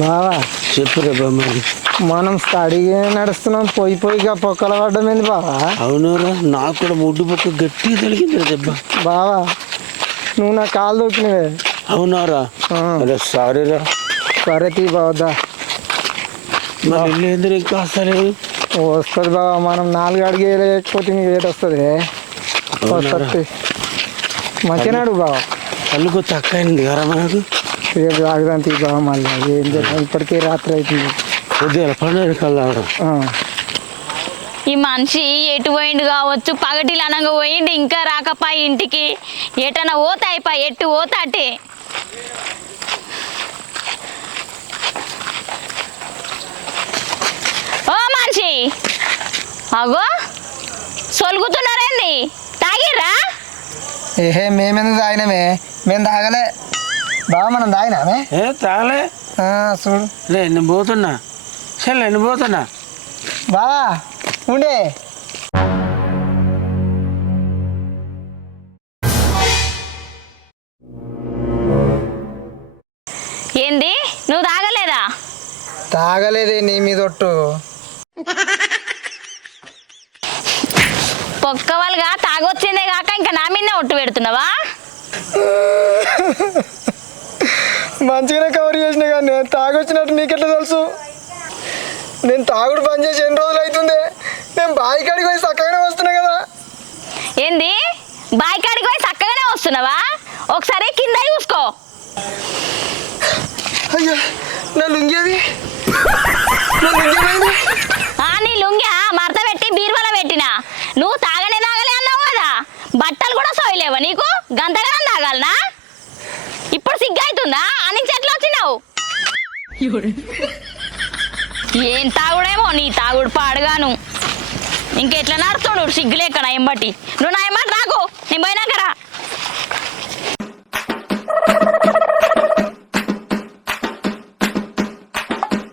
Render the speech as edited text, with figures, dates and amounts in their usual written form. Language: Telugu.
బావా చెప్పురా బామ్మ. మనం స్టడీగా నడుస్తున్నాం, పోయిగా పొక్కల పడ్డమైంది బావా. అవునరా, నాకు కూడా ముడ్డు పక్క గట్టిగా తగిలింది దెబ్బ. బావా నువ్వు నా కాలు దొక్కినవే. అవునారా? అరే సారీరా. సరే తీ బావద్దా. మరి ఇల్లు ఎందుకు ఇంకా వస్తలేదు? వస్తుంది బావా, మనం 4 అడిగే లేకపోతే నీకు రేట్ వస్తుంది. వస్తుంది మంచినాడు బావా. కళ్ళుకు తక్కువైంది కదా మనకు. రేపు తాగుదాం తీ బావా. మళ్ళీ ఏం చేద్దాం, ఇప్పటికే రాత్రి అవుతుంది. కొద్దిగా పండుగ కళ్ళు ఈ మనిషి ఎటు పోయిండు కావచ్చు, పగటిలు అనగా పోయిండు, ఇంకా రాకపోయి ఇంటికి. ఎటన్నా పోతా అయిపోయి, ఎట్టు పోతా అటే. ఓ మనిషి, అగో సొలుగుతున్నారేంది? తాగిర్రా? ఏహే మేమెందుకు తాగినామే, మేము తాగలే బావా. మనం తాగినామే. తాగలే చూడు రే, నేను పోతున్నా. సరే నేను పోతున్నా బావా. ఉండే ఏంది, నువ్వు తాగలేదా? తాగలేదే నీ మీద ఒట్టు. పొక్క వాళ్ళుగా తాగొచ్చిందే కాక ఇంకా నా మీదనే ఒట్టు పెడుతున్నావా? మంచిగానే కవర్ చేసిన కానీ తాగొచ్చినట్టు నీకెట్లా తెలుసు? నేను తాగుడు బంద్ చేసి ఎన్ని రోజులు అవుతుంది. నేను బావి కాడికి పోయి చక్కగానే వస్తున్నా కదా. ఏంది, బాయ్ కాడికి పోయి చక్కగానే వస్తున్నావా? ఒకసారి కింద చూసుకో. అయ్యా నా లుంగేది, నీ లుంగి మడత పెట్టి బీరువాలో పెట్టినా. నువ్వు తాగలే అన్నావు కదా, బట్టలు కూడా సోయలేవా నీకు? గంతగనం తాగాలనా? ఇప్పుడు సిగ్గైతుందా? అని చెట్లు వచ్చినావు. ఏం తాగుడేమో నీ తాగుడు పాడుగాను. ఇంకెట్లా నడుతుండు సిగ్గులేక నా ఎంబట్టి. నువ్వు నా ఎంబట్టి రాకు, నేను పోయినాక